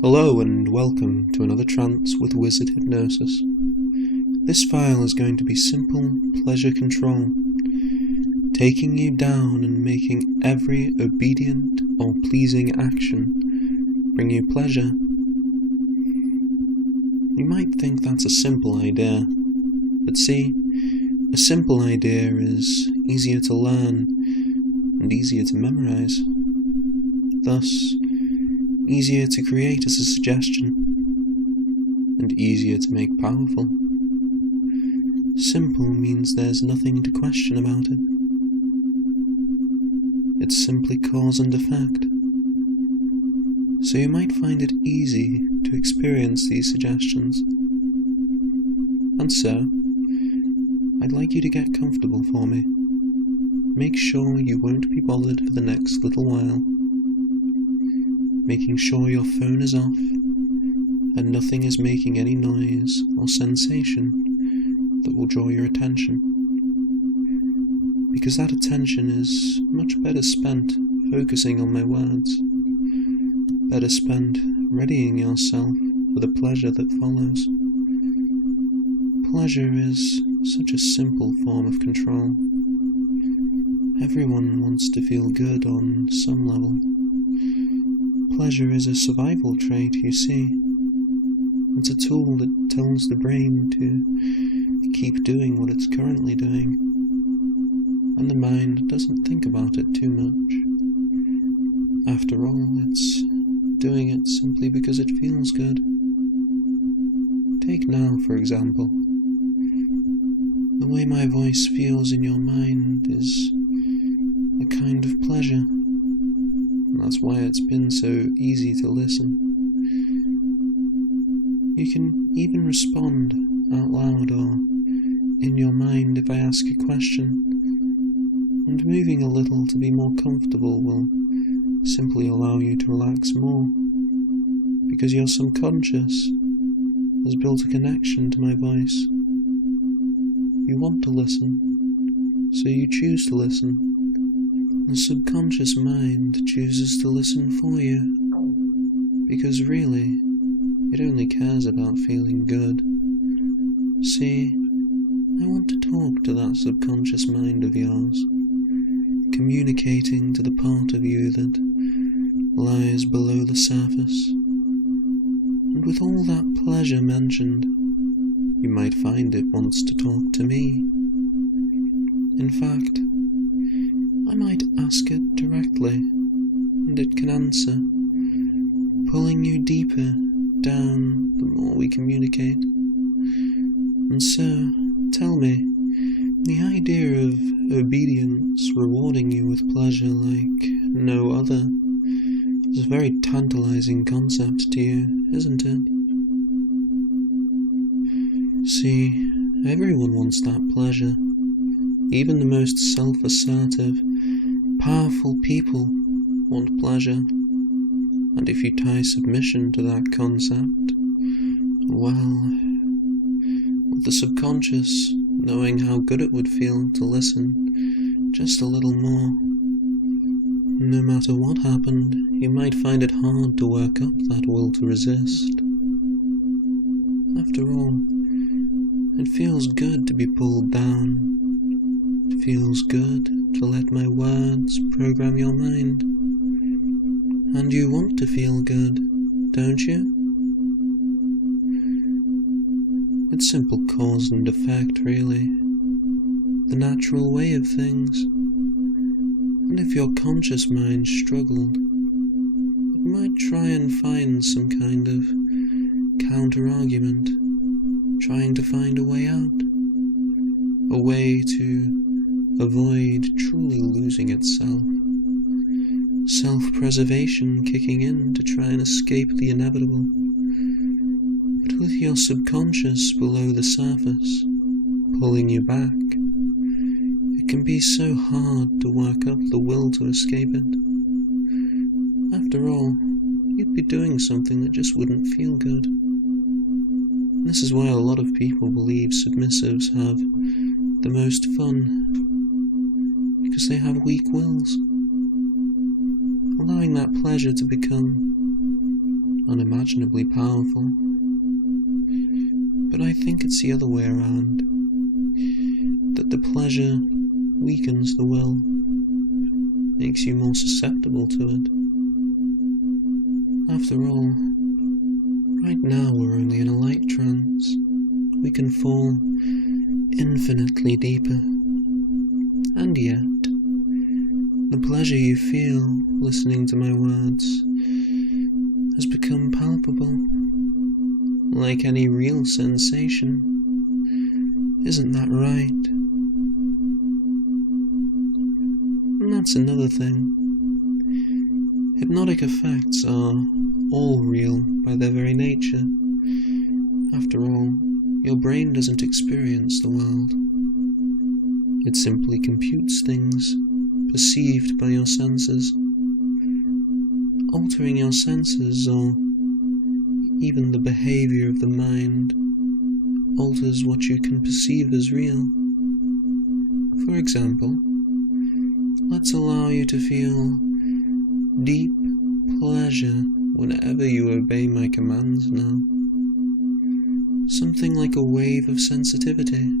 Hello and welcome to another trance with Wizard Hypnosis. This file is going to be simple pleasure control, taking you down and making every obedient or pleasing action bring you pleasure. You might think that's a simple idea, but see, a simple idea is easier to learn and easier to memorize, thus easier to create as a suggestion, and easier to make powerful. Simple means there's nothing to question about it. It's simply cause and effect. So you might find it easy to experience these suggestions. And so, I'd like you to get comfortable for me. Make sure you won't be bothered for the next little while. Making sure your phone is off and nothing is making any noise or sensation that will draw your attention, because that attention is much better spent focusing on my words, better spent readying yourself for the pleasure that follows. Pleasure is such a simple form of control. Everyone wants to feel good on some level. Pleasure is a survival trait, you see. It's a tool that tells the brain to keep doing what it's currently doing, and the mind doesn't think about it too much. After all, it's doing it simply because it feels good. Take now, for example. The way my voice feels in your mind is a kind of pleasure. That's why it's been so easy to listen. You can even respond out loud or in your mind if I ask a question, and moving a little to be more comfortable will simply allow you to relax more, because your subconscious has built a connection to my voice. You want to listen, so you choose to listen. The subconscious mind chooses to listen for you, because really, it only cares about feeling good. See, I want to talk to that subconscious mind of yours, communicating to the part of you that lies below the surface. And with all that pleasure mentioned, you might find it wants to talk to me. In fact, I might ask it directly, and it can answer, pulling you deeper down the more we communicate. And so, tell me, the idea of obedience rewarding you with pleasure like no other is a very tantalizing concept to you, isn't it? See, everyone wants that pleasure. Even the most self-assertive, powerful people want pleasure, and if you tie submission to that concept, well, with the subconscious knowing how good it would feel to listen just a little more, no matter what happened, you might find it hard to work up that will to resist. After all, it feels good to be pulled down. It feels good to let my words program your mind. And you want to feel good, don't you? It's simple cause and effect, really. The natural way of things. And if your conscious mind struggled, it might try and find some kind of counter-argument, trying to find a way out. A way to avoid truly losing itself. Self-preservation kicking in to try and escape the inevitable. But with your subconscious below the surface, pulling you back, it can be so hard to work up the will to escape it. After all, you'd be doing something that just wouldn't feel good. This is why a lot of people believe submissives have the most fun, because they have weak wills. Allowing that pleasure to become unimaginably powerful. But I think it's the other way around, that the pleasure weakens the will, makes you more susceptible to it. After all, right now we're only in a light trance. We can fall infinitely deeper. And yet, the pleasure you feel listening to my words has become palpable, like any real sensation. Isn't that right? And that's another thing. Hypnotic effects are all real by their very nature. After all, your brain doesn't experience the world. It simply computes things perceived by your senses. Altering your senses, or even the behavior of the mind, alters what you can perceive as real. For example, let's allow you to feel deep pleasure whenever you obey my commands now. Something like a wave of sensitivity,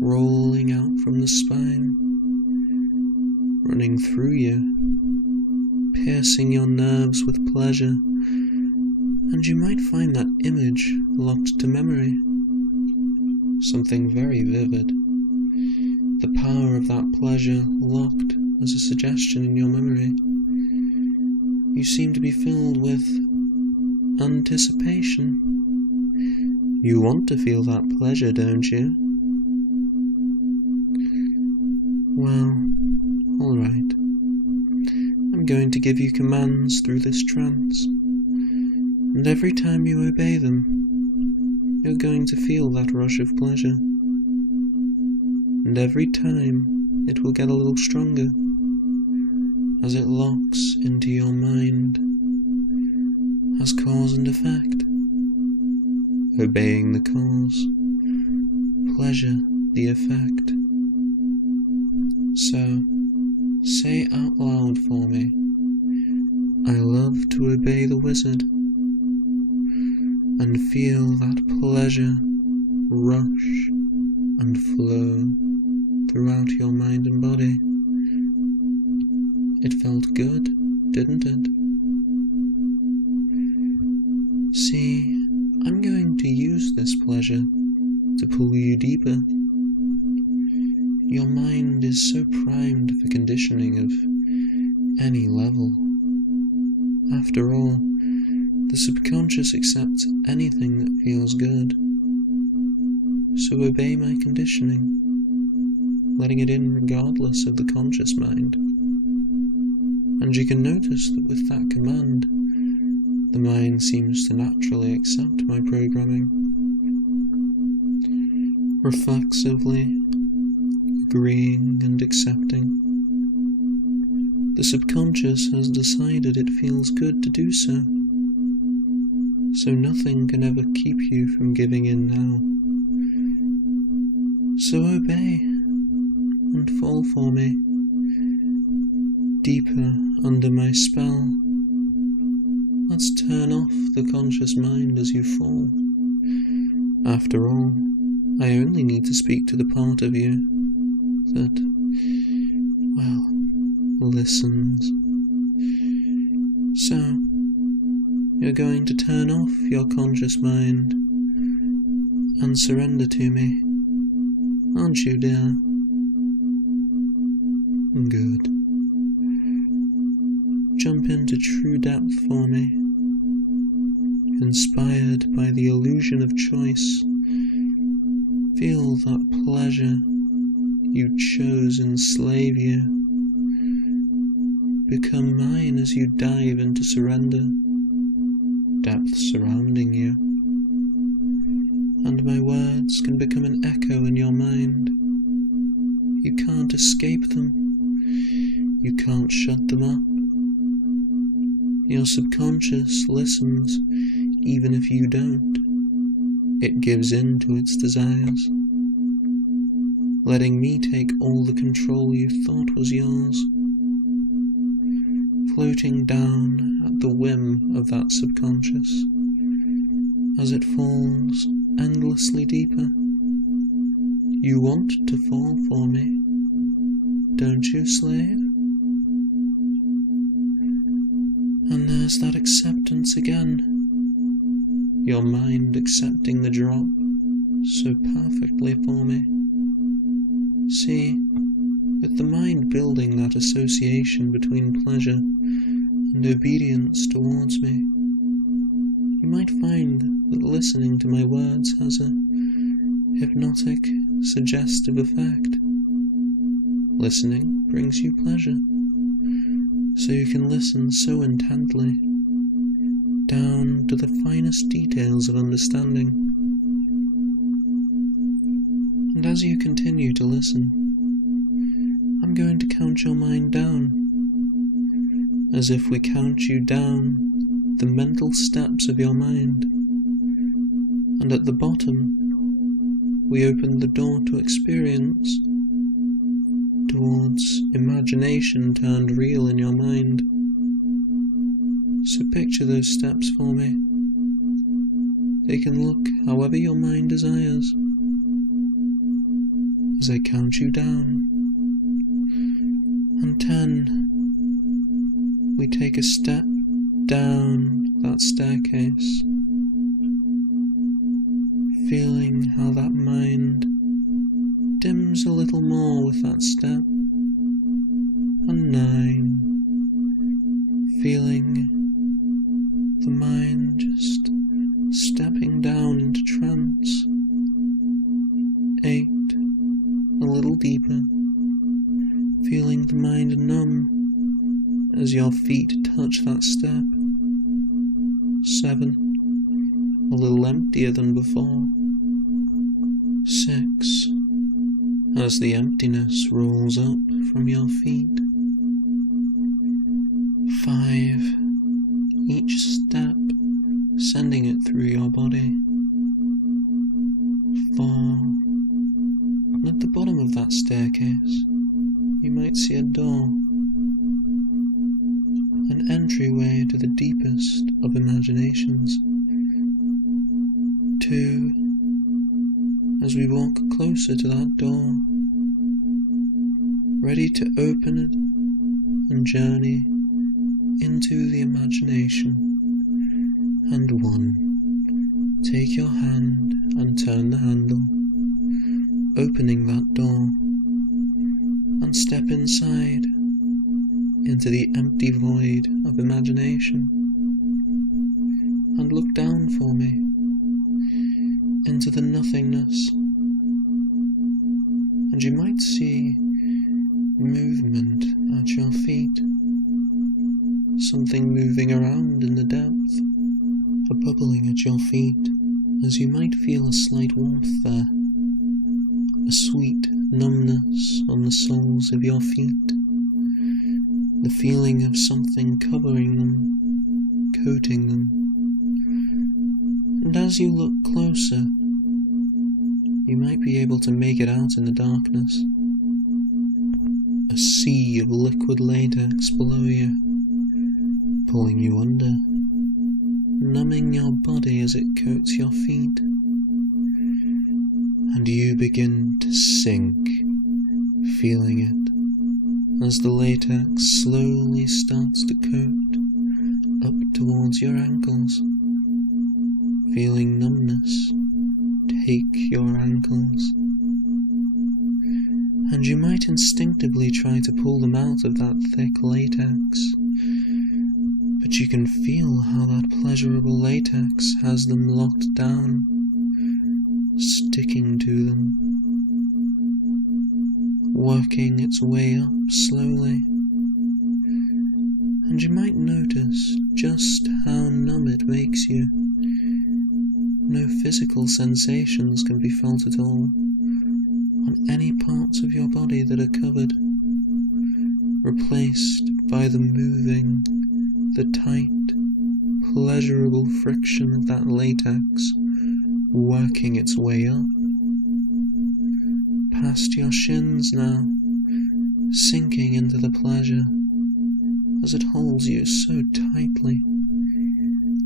rolling out from the spine, running through you, piercing your nerves with pleasure, and you might find that image locked to memory. Something very vivid. The power of that pleasure locked as a suggestion in your memory. You seem to be filled with anticipation. You want to feel that pleasure, don't you? Well, alright. I'm going to give you commands through this trance, and every time you obey them, you're going to feel that rush of pleasure. And every time it will get a little stronger, as it locks into your mind, as cause and effect. Obeying the cause, pleasure the effect. So, say out loud for me, I love to obey the wizard, and feel that pleasure rush and flow throughout your mind and body. It felt good, didn't it? See, I'm going to use this pleasure to pull you deeper. Your mind is so primed for conditioning of any level. After all, the subconscious accepts anything that feels good. So obey my conditioning, letting it in regardless of the conscious mind. And you can notice that with that command, the mind seems to naturally accept my programming. Reflexively, agreeing and accepting. The subconscious has decided it feels good to do so. So nothing can ever keep you from giving in now. So obey, and fall for me, deeper under my spell. Let's turn off the conscious mind as you fall. After all, I only need to speak to the part of you that, well, listens. So, you're going to turn off your conscious mind and surrender to me, aren't you, dear? Good. Jump into true depth for me, inspired by the illusion of choice. Feel that pleasure you chose enslave you. Become mine as you dive into surrender, depth surrounding you. And my words can become an echo in your mind. You can't escape them. You can't shut them up. Your subconscious listens even if you don't. It gives in to its desires, letting me take all the control you thought was yours. Floating down at at the whim of that subconscious as it falls endlessly deeper. You want to fall for me, don't you, slave? And there's that acceptance again, your mind accepting the drop so perfectly for me. See, with the mind building that association between pleasure and obedience towards me, you might find that listening to my words has a hypnotic, suggestive effect. Listening brings you pleasure, so you can listen so intently, down to the finest details of understanding. And as you continue to listen, I'm going to count your mind down, as if we count you down the mental steps of your mind, and at the bottom we open the door to experience, towards imagination turned real in your mind. So picture those steps for me. They can look however your mind desires. As I count you down. And 10, we take a step down that staircase, feeling how that mind dims a little more with that step. And 9, feeling the mind just stepping down into trance. 8, a little deeper, feeling the mind numb as your feet touch that step. 7, a little emptier than before. 6, as the emptiness rolls up from your feet. 5, each step sending it through your body. 4, and at the bottom of that staircase you might see a door, an entryway to the deepest of imaginations. 2, as we walk closer to that door, ready to open it and journey into the imagination. And 1, take your hand and turn the handle, opening that door, and step inside into the empty void of imagination, and look down for me into the nothingness, and you might see movement at your feet, something moving around in the depth, a bubbling at your feet, as you might feel a slight warmth there, a sweet numbness on the soles of your feet, the feeling of something covering them, coating them. And as you look closer, you might be able to make it out in the darkness. A sea of liquid latex below you, pulling you under, numbing your body as it coats your feet. And you begin to sink, feeling it, as the latex slowly starts to coat up towards your ankles, feeling numbness take your ankles. And you might instinctively try to pull them out of that thick latex, but you can feel how that pleasurable latex has them locked down, sticking to them, working its way up slowly. And you might notice just how numb it makes you. No physical sensations can be felt at all on any parts of your body that are covered, replaced by the moving, the tight, pleasurable friction of that latex working its way up, past your shins now, sinking into the pleasure, as it holds you so tightly,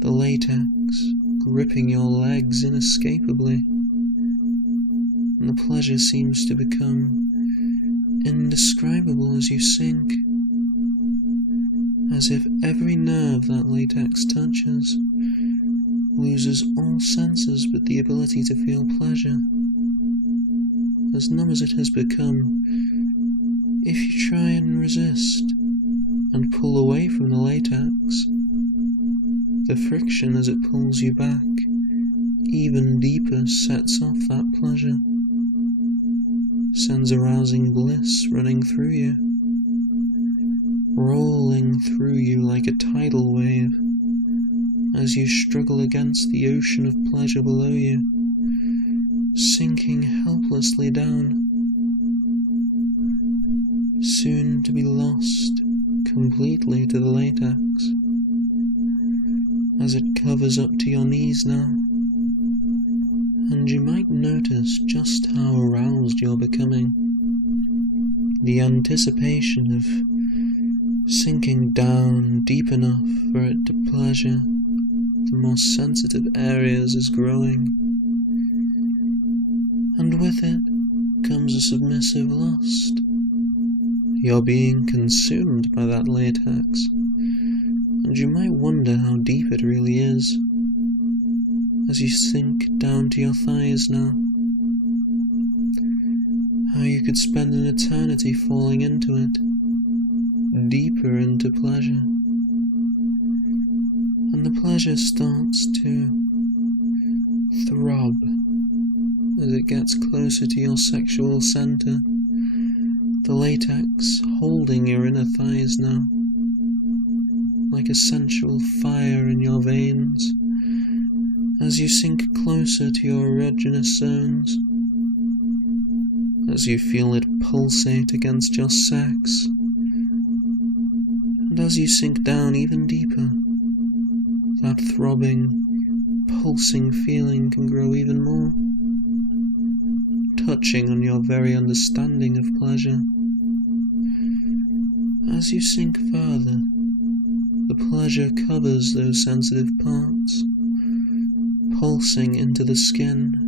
the latex gripping your legs inescapably, and the pleasure seems to become indescribable as you sink, as if every nerve that latex touches loses all senses but the ability to feel pleasure. As numb as it has become, if you try and resist and pull away from the latex, the friction as it pulls you back even deeper sets off that pleasure, sends arousing bliss running through you, rolling through you like a tidal wave as you struggle against the ocean of pleasure below you, sinking helplessly down, soon to be lost completely to the latex, as it covers up to your knees now, and you might notice just how aroused you're becoming. The anticipation of sinking down deep enough for it to pleasure the more sensitive areas is growing, and with it comes a submissive lust. You're being consumed by that latex, and you might wonder how deep it really is, as you sink down to your thighs now, how you could spend an eternity falling into it, deeper into pleasure, and the pleasure starts to throb as it gets closer to your sexual center, the latex holding your inner thighs now, like a sensual fire in your veins, as you sink closer to your erogenous zones, as you feel it pulsate against your sex, and as you sink down even deeper, that throbbing, pulsing feeling can grow even more, touching on your very understanding of pleasure. As you sink further, the pleasure covers those sensitive parts, pulsing into the skin,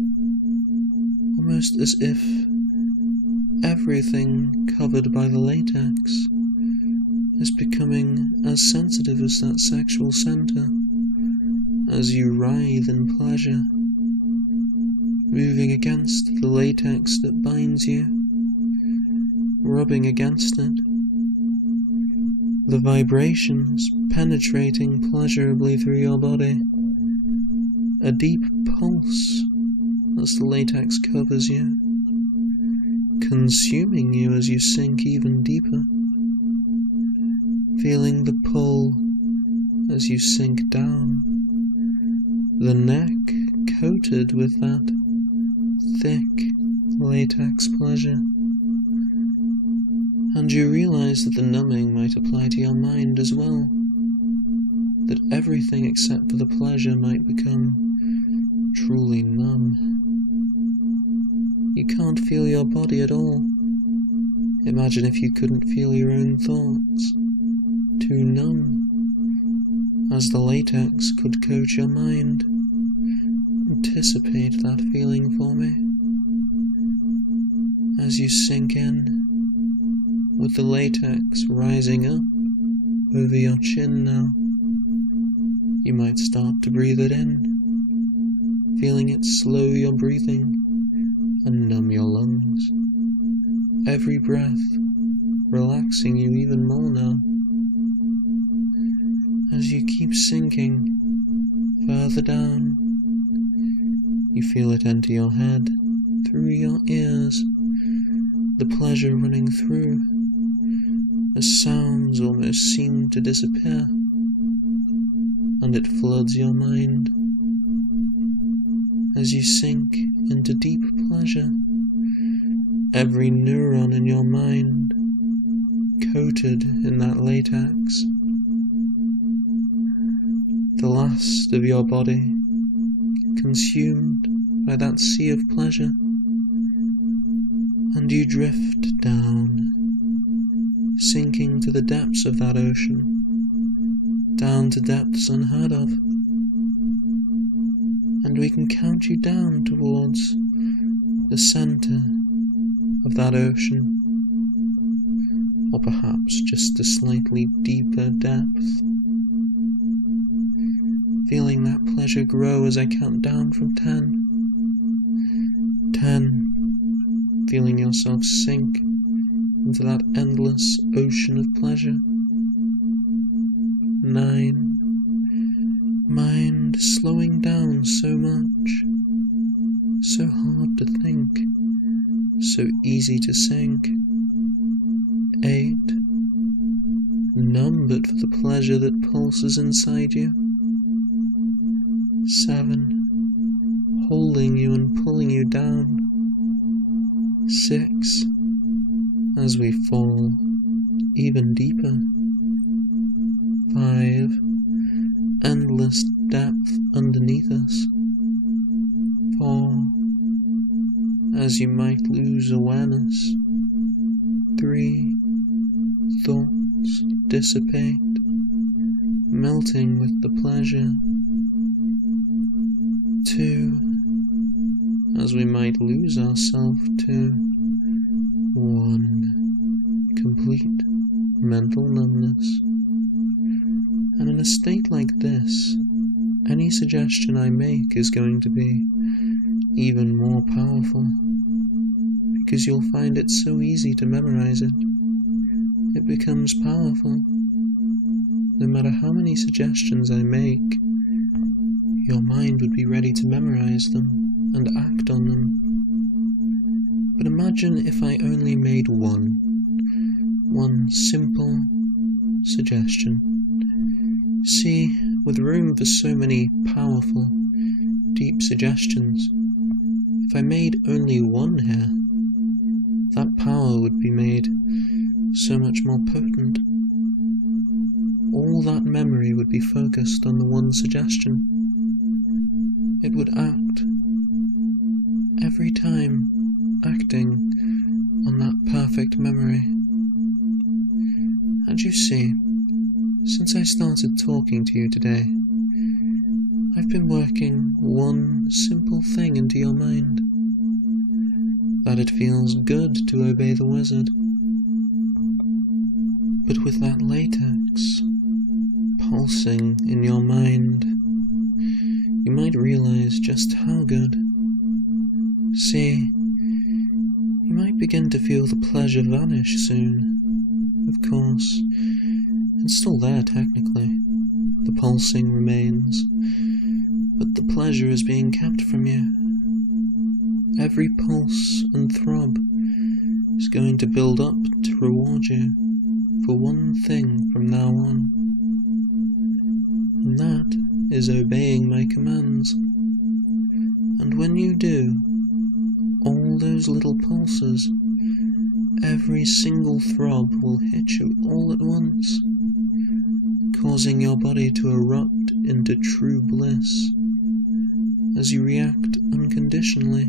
almost as if everything covered by the latex is becoming as sensitive as that sexual center, as you writhe in pleasure, moving against the latex that binds you, rubbing against it, the vibrations penetrating pleasurably through your body, a deep pulse as the latex covers you, consuming you as you sink even deeper, feeling the pull as you sink down, the neck coated with that thick latex pleasure, and you realize that the numbing might apply to your mind as well, that everything except for the pleasure might become truly numb. You can't feel your body at all. Imagine if you couldn't feel your own thoughts. Too numb, as the latex could coat your mind. Anticipate that feeling for me, as you sink in, with the latex rising up over your chin now. You might start to breathe it in, feeling it slow your breathing and numb your lungs. Every breath relaxing you even more now. As you keep sinking further down, you feel it enter your head, through your ears, the pleasure running through, as sounds almost seem to disappear, and it floods your mind. As you sink into deep pleasure, every neuron in your mind coated in that latex, the last of your body consumed by that sea of pleasure, and you drift down, sinking to the depths of that ocean, down to depths unheard of, and we can count you down towards the center of that ocean, or perhaps just a slightly deeper depth, feeling that pleasure grow as I count down from 10. 10, feeling yourself sink into that endless ocean of pleasure. 9, mind slowing down so much, so hard to think, so easy to sink. 8, numb but for the pleasure that pulses inside you. 7, holding you and pulling you down. 6, as we fall even deeper. 5, endless depth underneath us. 4, as you might lose awareness. 3, thoughts dissipate, melting with the pleasure. 2, as we might lose ourselves to. 1, complete mental numbness. And in a state like this, any suggestion I make is going to be even more powerful, because you'll find it so easy to memorize it. It becomes powerful. No matter how many suggestions I make, your mind would be ready to memorize them and act on them. But imagine if I only made one simple suggestion. See, with room for so many powerful, deep suggestions, if I made only one here, that power would be made so much more potent. All that memory would be focused on the one suggestion. It would act every time, acting on that perfect memory. And you see, since I started talking to you today, I've been working one simple thing into your mind, that it feels good to obey the wizard. But with that latex pulsing in your mind, you might realize just how good. See, you might begin to feel the pleasure vanish soon. Of course, it's still there technically, the pulsing remains, but the pleasure is being kept from you. Every pulse and throb is going to build up to reward you for one thing from now on, and that is obeying my commands. And when you do, all those little pulses, every single throb will hit you all at once, causing your body to erupt into true bliss as you react unconditionally,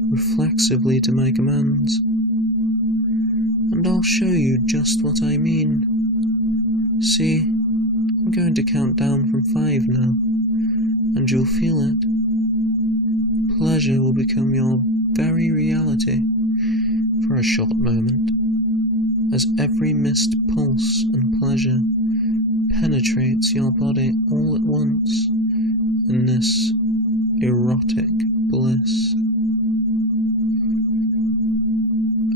reflexively to my commands. And I'll show you just what I mean. See, I'm going to count down from 5 now, and you'll feel it. Pleasure will become your very reality for a short moment, as every missed pulse and pleasure penetrates your body all at once in this erotic bliss,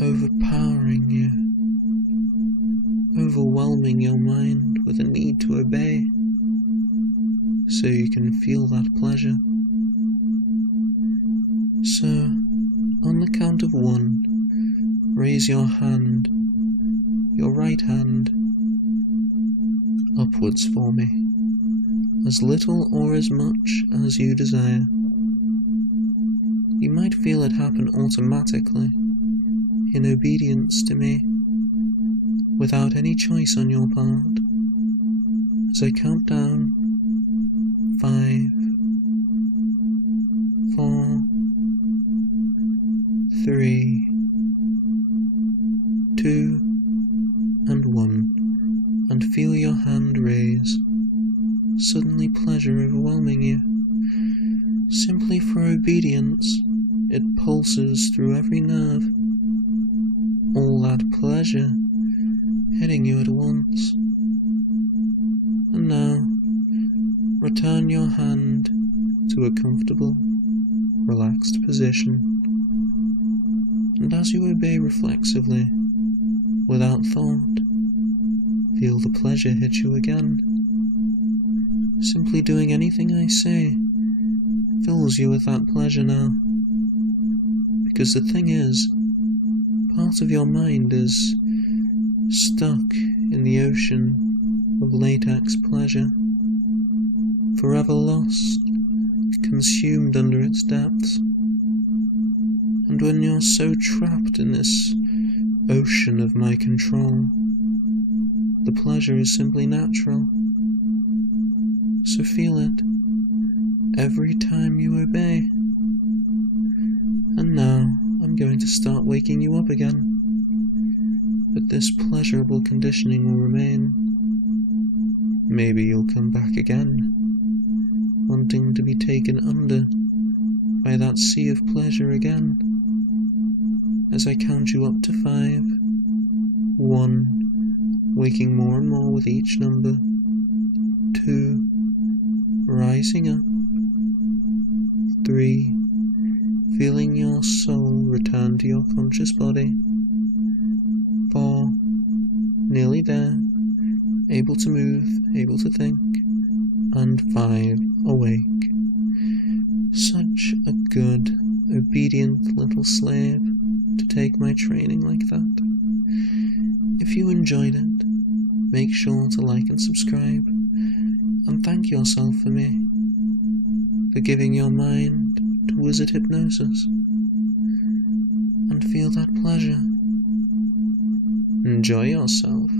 overpowering you, overwhelming your mind with a need to obey, so you can feel that pleasure. So, on the count of 1, raise your hand, your right hand, upwards for me, as little or as much as you desire. You might feel it happen automatically, in obedience to me, without any choice on your part, as I count down 5, 4, 3, 2, and 1, and feel your hand raised. suddenly pleasure overwhelming you. Simply for obedience, it pulses through every nerve. All that pleasure hitting you at once. And now, return your hand to a comfortable, relaxed position. And as you obey reflexively, without thought, feel the pleasure hit you again. Simply doing anything I say fills you with that pleasure now. Because the thing is, part of your mind is stuck in the ocean of latex pleasure, forever lost, consumed under its depths. And when you're so trapped in this ocean of my control, the pleasure is simply natural. So feel it every time you obey. And now I'm going to start waking you up again. But this pleasurable conditioning will remain. Maybe you'll come back again, wanting to be taken under by that sea of pleasure again. As I count you up to 5, 1, waking more and more with each number, 2, rising up, 3, feeling your soul return to your conscious body, 4, nearly there, able to move, able to think, and 5, awake. Such a good, obedient little slave to take my training like that. If you enjoyed it, make sure to like and subscribe, and thank yourself for me, for giving your mind to wizard hypnosis, and feel that pleasure. Enjoy yourself.